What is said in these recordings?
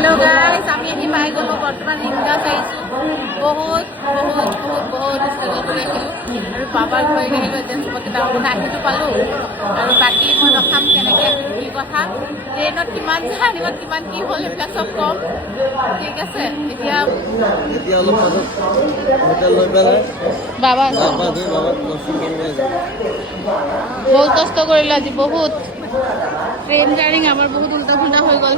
Hello guys আমি আহি পাই গলো বৰ্তমান ৰিংগা চাইছো বহুত বহুত বহুত বহুত ষ্ট্ৰাগল কৰি আহিলো আৰু বাবাৰ ঘৰ আহিলো এতিয়া চবতে টাউনত আহিতো পালো আৰু বাকী মই ৰখাম কেনেকে কি কথা ট্ৰেইনত কিমান জানিমত কিমান কি হ'ল এইবিলাক চব কম ঠিক আছে এতিয়া অলপ হোটেল লৈ পেলাই বাবা বাবা দৰ্শন কৰিব যাম বহুত কষ্ট কৰিলো আজি বহুত ট্ৰেইন জাৰ্নি আমাৰ বহুত উল্টা ফুল্টা হৈ গ'ল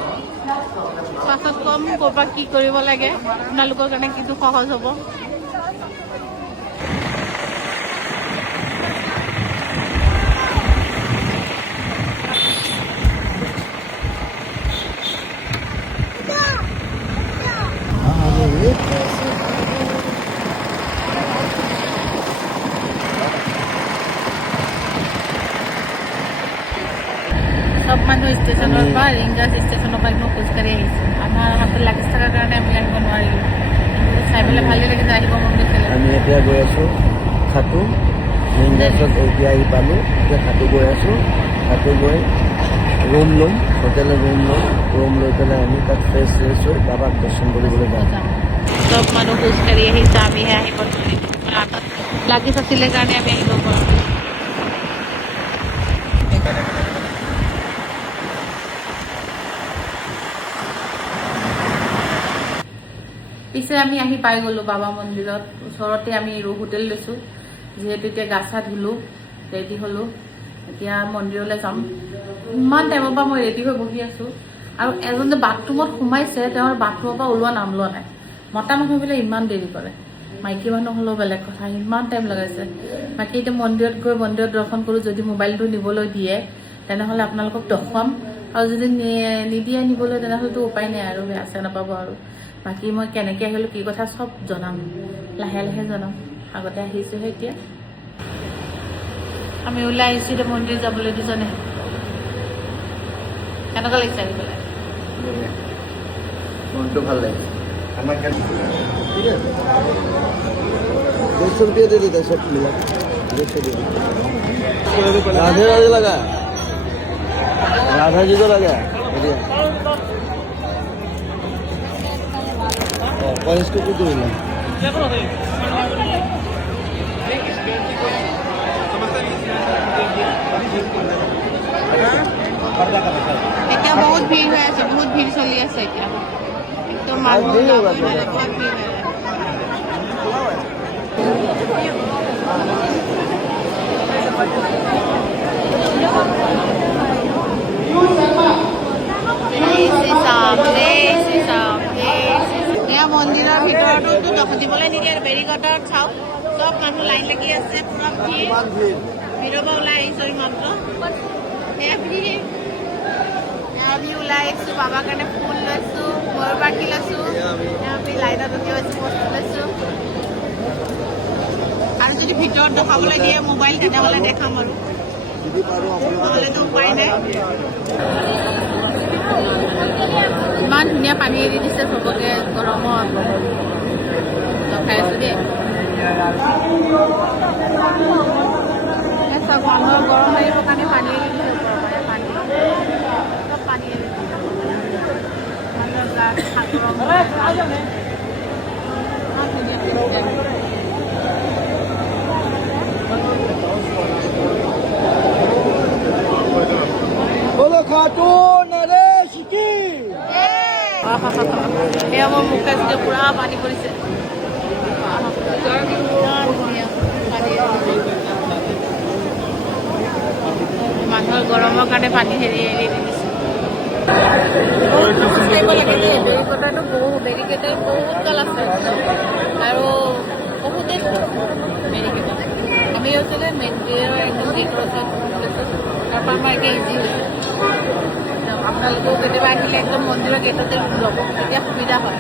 পাছত কম ক'ৰবাত কি কৰিব লাগে আপোনালোকৰ কাৰণে কিন্তু সহজ হ'ব সব মানুহ ষ্টেচনৰ পৰা ৰিংগা ষ্টেচনৰ পৰা মই খোজকাঢ়ি আহিছোঁ আমাৰ হাতত লাগি থকাৰ কাৰণে আমি আহিব নোৱাৰিলোঁ চাই পেলাই ভালেই লাগিছে আহিব মন গৈছিলে আমি এতিয়া গৈ আছোঁ খাটু ৰিংগাছত এতিয়া আহি পালোঁ এতিয়া খাটু গৈ আছোঁ খাটু গৈ ৰুম ল'ম হোটেলত ৰুম লৈ পেলাই আমি তাত ফ্ৰেছ হৈ বাবাক দৰ্শন কৰিবলৈ যাম সব মানুহ খোজকাঢ়ি আহিছে আমিহে আহিব নোৱাৰিলোঁ হাতত লাগি আছিলে কাৰণে আমি আহিব পৰা নাই পিছে আমি আহি পাই গ'লোঁ বাবা মন্দিৰত ওচৰতে আমি হোটেল লৈছোঁ যিহেতু এতিয়া গা চা ধুলোঁ ৰেডি হ'লোঁ এতিয়া মন্দিৰলৈ যাম ইমান টাইমৰ পৰা মই ৰেডি হৈ বহি আছোঁ আৰু এজন যে বাথৰুমত সোমাইছে তেওঁৰ বাথৰুমৰ পৰা ওলোৱা নাম লোৱা নাই মতা মানুহবিলাক ইমান দেৰি কৰে মাইকী মানুহ হ'লেও বেলেগ কথা ইমান টাইম লগাইছে বাকী এতিয়া মন্দিৰত গৈ মন্দিৰত দৰ্শন কৰোঁ যদি মোবাইলটো নিবলৈ দিয়ে তেনেহ'লে আপোনালোকক দেখুৱাম আৰু যদি নিদিয়ে নিবলৈ তেনেহ'লেতো উপায় নাই আৰু বেয়া চেয়া নাপাব আৰু বাকী মই কেনেকৈ আহিলোঁ কি কথা চব জনাম লাহে লাহে জনাম আগতে আহিছোঁহে এতিয়া আমি ওলাই আহিছোঁ এতিয়া মন্দিৰ যাবলৈ দুজনে কেনেকুৱা লাগিছে আহি পেলাই মনটো ভাল লাগিছে আমাৰ ঠিক আছে 200 रुपये दे देता सब मिला 200 दे राधे राधे लगा राधा जी को लगा कॉलेज को कुछ मिला এতিয়া বহুত ভিৰ হৈ আছে বহুত ভিৰ চলি আছে এতিয়া একদম মানুহ বহুত ভিৰ হৈ আছে এয়া মন্দিৰৰ ভিতৰতো দিবলৈ নিদিয়ে বেৰিকটাৰত চাওক চব মানুহ লাইন লাগি আছে পুৰা ভিৰ ভিৰৰ পৰা ওলাই আহিছোঁ মাত্ৰ এয়া ভিৰ আমি ওলাই আহিছোঁ বাবাৰ কাৰণে ফুল লৈছোঁ ময়ূৰ পাখি লৈছোঁ আমি লাইনত উঠি আছোঁ বস্তু লৈছোঁ আৰু যদি ভিতৰত দেখাবলৈ দিয়ে মোবাইল তেনেহ'লে দেখাম আৰু নহ'লেতো উপায় নাই ইমান ধুনীয়া পানী এৰি দিছে চবকে গৰমত খাই আছোঁ দেই চব মানুহৰ গৰম লাগিবৰ কাৰণে পানী এৰি দিছে ওপৰৰ পৰা পানী চব পানী এৰি দিছে মানুহৰ গা গৰম बोलो खाटून नरेश की এয়া মোৰ মুখে চুখে পুৰা পানী পৰিছে মানুহৰ গৰমৰ কাৰণে পানী হেৰি এৰি দিছে বেৰিকটাৰটো বেৰিকেটাৰ বহুত কাল আছে আৰু বহুতেই বেৰিকেটাৰ আমি আছিলে মন্দিৰৰ একদম গেটৰ ওচৰত তাৰপৰা আমাৰ এতিয়া ইজি হৈছে আপোনালোকেও কেতিয়াবা আহিলে একদম মন্দিৰৰ গেটতে ল'ব তেতিয়া সুবিধা হয়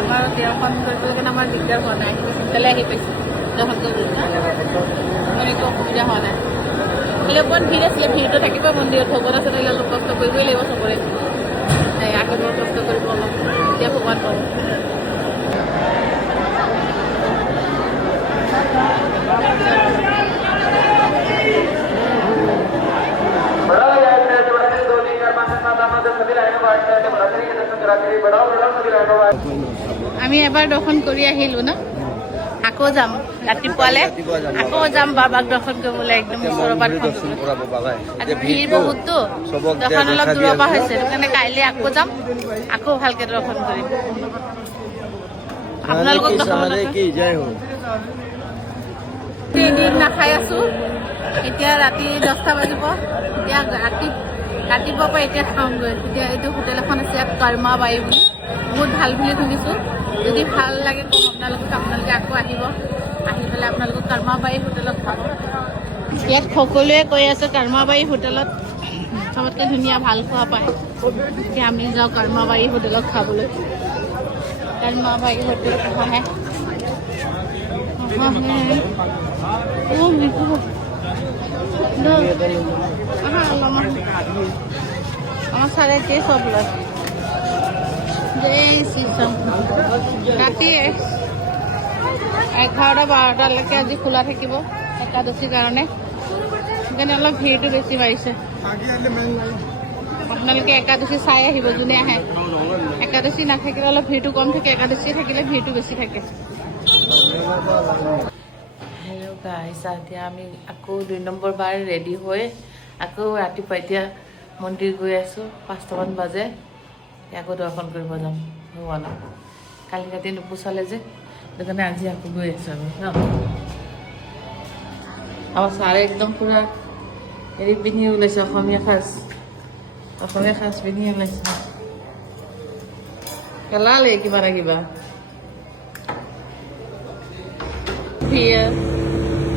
আমাৰ তেৰখন কৰিবলৈ কাৰণে আমাৰ দিগদাৰ হোৱা নাই সোনকালে আহি পাইছোঁ দৰ্শন কৰিবলৈ আমাৰ একো অসুবিধা হোৱা নাই খালি অকণমান ভিৰ আছিলে ভিৰটো থাকিবই মন্দিৰত ভগৱান আছে থাকিলে অলপ কষ্ট কৰিবই লাগিব চবৰে আহিব কষ্ট কৰিব অলপ তেতিয়া ভগৱান পাব सभी लाइनों में दर्शन करा আমি এবাৰ দৰ্শন কৰি আহিলো ন, আকৌ যাম ৰাতিপুৱালে, আকৌ যাম বাবাক দৰ্শন কৰিবলৈ একদম ওচৰৰ পৰা দৰ্শন কৰাব বাবাই। আজি ভিৰ বহুততো, চবক দৰ্শন অলপ দেখা দূৰৰ দিয়া পৰা হৈছে, সেইকাৰণে কাইলৈ আকৌ যাম, আকৌ ভালকে দৰ্শন কৰিম। আপোনালোকক দৰ্শন কি জয় হোক। এদিন নাখাই আছো, এতিয়া ৰাতি 10টা বাজিব, এতিয়া ৰাতিপুৱাৰ পৰা এতিয়া খাওঁগৈ। এতিয়া এইটো হোটেল এখন আছে ইয়াত, কৰ্মাবাৰী বুলি, বহুত ভাল বুলি শুনিছোঁ। যদি ভাল লাগে কম আপোনালোকে আকৌ আহিব, আহি পেলাই আপোনালোকক কৰ্মাবাৰী হোটেলত খাব। ইয়াত সকলোৱে কৈ আছে কৰ্মাবাৰী হোটেলত চবতকৈ ধুনীয়া ভাল খোৱা পায়। এতিয়া আমি যাওঁ কৰ্মাবাৰী হোটেলত খাবলৈ। কৰ্মাবাৰী হোটেল কहाँ है? আমাৰ সাড়ে কে সব লোক ৰাতি 11-12টালৈকে আজি খোলা থাকিব একাদশীৰ কাৰণে, সেইকাৰণে অলপ ভিৰটো বেছি বাঢ়িছে। আপোনালোকে একাদশী চাই আহিব যোনে আহে। একাদশী নাথাকিলে অলপ ভিৰটো কম থাকে, একাদশী থাকিলে ভিৰটো বেছি থাকে। হেল্ল' গাইছ, এতিয়া আমি আকৌ 2 নম্বৰ বাৰ ৰেডি হৈ আকৌ ৰাতিপুৱা এতিয়া মন্দিৰ গৈ আছোঁ। 5টামান বাজে, আকৌ দৰ্শন কৰিব যাম ভগৱানক। কালি ৰাতি নুপুচালে যে, সেইটো কাৰণে আজি আকৌ গৈ আছোঁ আমি ন। আমাৰ ছাৰে একদম পুৰা হেৰি পিন্ধি ওলাইছে, অসমীয়া সাজ পিন্ধি ওলাইছে। পেলালে কিবা না কিবা।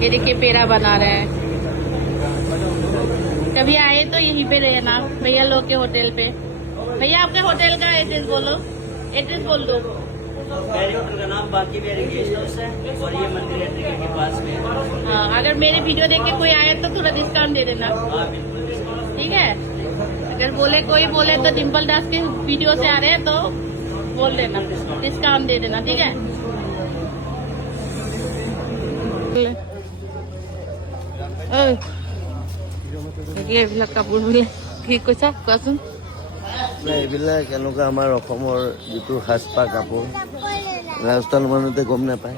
ये देखिए पेड़ा बना रहे हैं। कभी आए तो यहीं पे रहना भैया लोग के होटल पे। भैया आपके होटल का एड्रेस बोलो, एड्रेस बोल दो। मेरे होटल का नाम बाकी वेरी गेस्ट हाउस है और ये मंदिर एंट्री के पास में है। हाँ, अगर मेरे वीडियो देख के कोई आए तो थोड़ा डिस्काउंट दे देना, हाँ बिल्कुल डिस्काउंट। ठीक है? अगर कोई बोले तो डिम्पल दास के वीडियो से आ रहे हैं तो बोल देना, डिस्काउंट दे देना, ठीक है? এইবিলাক কাপোৰ বোলে কি কৈছা কোৱাচোন? এইবিলাক এনেকুৱা আমাৰ অসমৰ যিটো সাজপাৰ কাপোৰ, ৰাজস্থান মানুহতে গম নাপায়,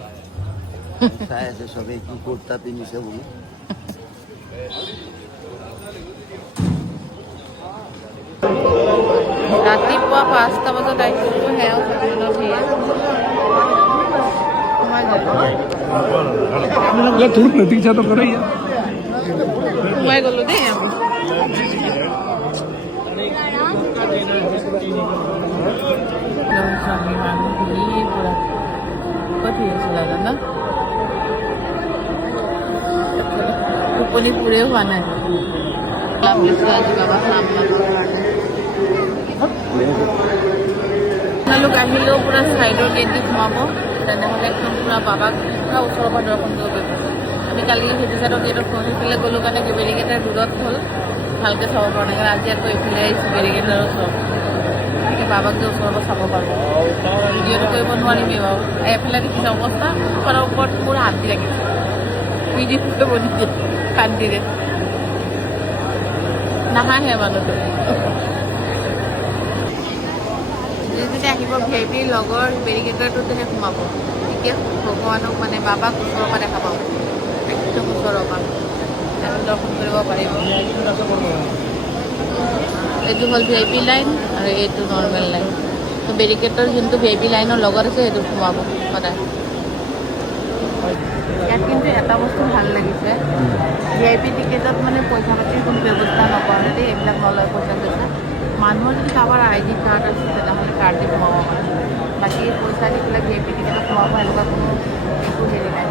চাই আছে চবেই কি কুৰ্তা পিন্ধিছে বুলি। ৰাতিপুৱা 5টা বজাত আহিছিলোঁ, সেয়াও সকলোৰে ভিৰ। थोड़ी प्रतीक्षा तो कर रही है। সোমাই গ'লো দেই আমি। স্বামী মানুহ ভিৰ পুৰা ক'ত আছিলে ন, টোপনি পুৰেও হোৱা নাই। আজি বাবা চাম আপোনালোক আহিলেও পুৰা ছাইডৰ গেট দি সোমাব, তেনেহ'লে একদম পুৰা বাবাক পুৰা ওচৰৰ পৰা দৰ্শন কৰিব পাৰিব। আমি কালি সেইটো চাইডৰ গেটত সেইফালে গ'লোঁ কাৰণে বেৰিগেটৰ দূৰত হ'ল, ভালকৈ চাব পৰা নাই। আজি আকৌ এইফালে আহিছোঁ বেৰিগেটৰ ওচৰত, গতিকে বাবাক যে ওচৰৰ পৰা চাব পাৰোঁ। ভিডিঅ'টো কৰিব নোৱাৰিমেই বাৰু। এইফালে দেখিছে অৱস্থা, ওপৰত মোৰ হাতী লাগিছে, ভিডিঅ' কৰিব নিদিয়ে শান্তিৰে, নাহাহে মানুহটো। যদি আহিব VIP লগৰ বেৰিগেটৰটোতেহে সোমাব, তেতিয়া ভগৱানক মানে বাবাক ওচৰৰ পৰা দেখা পাব, একদম ওচৰৰ পৰা দৰ্শন কৰিব পাৰিব। এইটো হ'ল VIP লাইন আৰু এইটো নৰ্মেল লাইন। তো বেৰিগেটৰ যোনটো VIP লাইনৰ লগত আছে সেইটো সোমাব সদায়। ইয়াত কিন্তু এটা বস্তু ভাল লাগিছে, VIP টিকেটত মানে পইচা পাতিৰ কোনো ব্যৱস্থা নকৰে দেই, এইবিলাক নলয় পইচা। মানুহৰ যদি কাৰোবাৰ ID কাৰ্ড আছে তেনেহ'লে কাৰ্ড দি সোমাব পাৰে, বাকী পইচা দি পেলাই VIP টিকেটত সোমাব এনেকুৱা কোনো একো হেৰি নাই।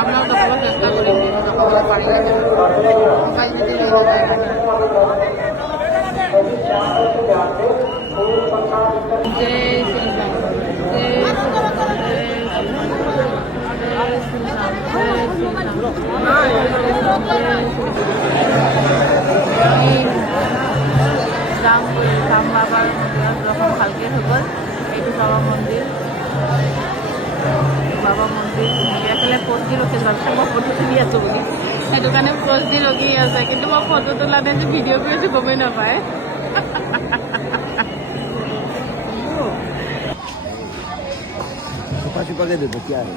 আপনাৰ যাবলৈ চেষ্টা কৰিম, যাবলৈ পাৰিলে মোবাইল যদি লৈ নাযায়। জয় শ্ৰী ৰাম, জয় ৰাম বাবাৰ মন্দিৰত দৰ্শন ভালকৈ হৈ গ'ল। এইটো বাবা মন্দিৰ এইফালে পোষ্ট দি ৰখি আছে, মই ফটো তুলি আছোঁ বুলি সেইটো কাৰণে পোষ্ট দি ৰখি আছে, কিন্তু মই ফটো তোলা নাই যে ভিডিঅ' কৰি আছোঁ গমেই নাপায়। छुपा छुपा के दे दो, क्या है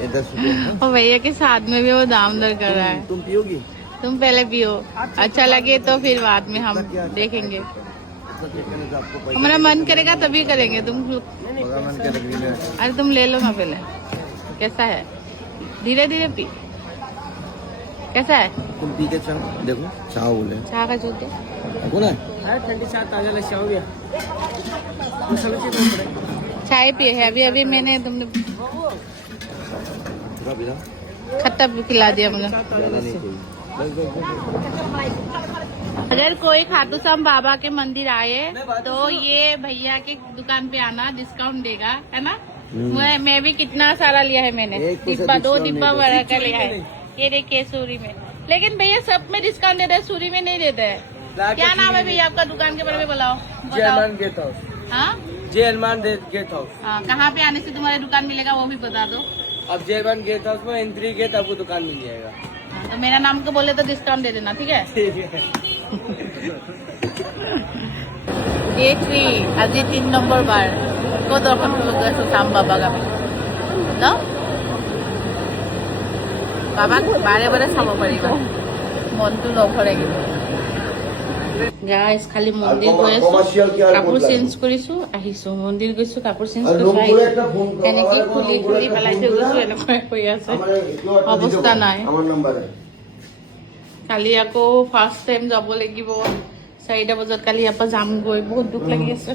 ये 10 रुपये। और भैया के साथ में भी वो दाम दर कर रहा है। तुम पियोगी? तुम पहले पियो, अच्छा लगे तो फिर बाद में हम देखेंगे। अच्छा चेक करने से आपको पैसा हमारा मन करेगा तभी करेंगे। तुम होगा, मन क्या लग रही है? अरे तुम ले लो ना पहले, कैसा है? धीरे धीरे पी, कैसा है? तुम पी के चाहो, देखो चाहो बोले चाह का जूते देखो ना। ठंडी चाय ताजा लस्सी हो गया चाय पिए है अभी अभी मैंने, तुमने पूरा पी लो, खट्टा भी खिला दिया मुझे। ज्यादा नहीं कोई। अगर कोई खाटू श्याम बाबा के मंदिर आए तो ये भैया के दुकान पे आना, डिस्काउंट देगा, है ना? मैं भी कितना सारा लिया है मैंने, एक पैसा डिब्बा 2 डिस्काउंट डिब्बा नहीं भरा का लिया है। ये देखिए सूरी में, लेकिन भैया सब में डिस्काउंट देते हैं, सूरी में नहीं देते हैं। क्या नाम है भैया आपका दुकान के बारे में बताओ? गेट हाउस, हाँ जेलमान गेट हाउस। हाँ, कहाँ पे आने से तुम्हारे दुकान मिलेगा वो भी बता दो। अब जेलमान गेट हाउस में एंट्री गेट आपको दुकान मिल जाएगा। हाँ, तो मेरा नाम को बोले तो डिस्काउंट दे देना, ठीक है? ठीक है। ডে 3 আজি 3 নম্বৰ বাৰ ক'ত দৰ্শন কৰিব গৈ আছোঁ শ্যাম বাবাক আমি ন বাবাক বাৰে বাৰে চাব পাৰিবা, মনটো নভৰে কিন্তু। গাইজ খালি মন্দিৰ গৈ আছোঁ, কাপোৰ চেঞ্জ কৰিছোঁ, আহিছোঁ মন্দিৰ গৈছোঁ, কাপোৰ চেঞ্জ কৰিছোঁ, আহিছোঁ। এনেকৈ খুলি খুলি পেলাই থৈ গৈছোঁ, এনেকুৱাই হৈ আছে, অৱস্থা নাই। কালি আকৌ ফাৰ্ষ্ট টাইম যাব লাগিব 4টা বজাত, কালি ইয়াৰ পৰা যামগৈ, বহুত দুখ লাগি আছে।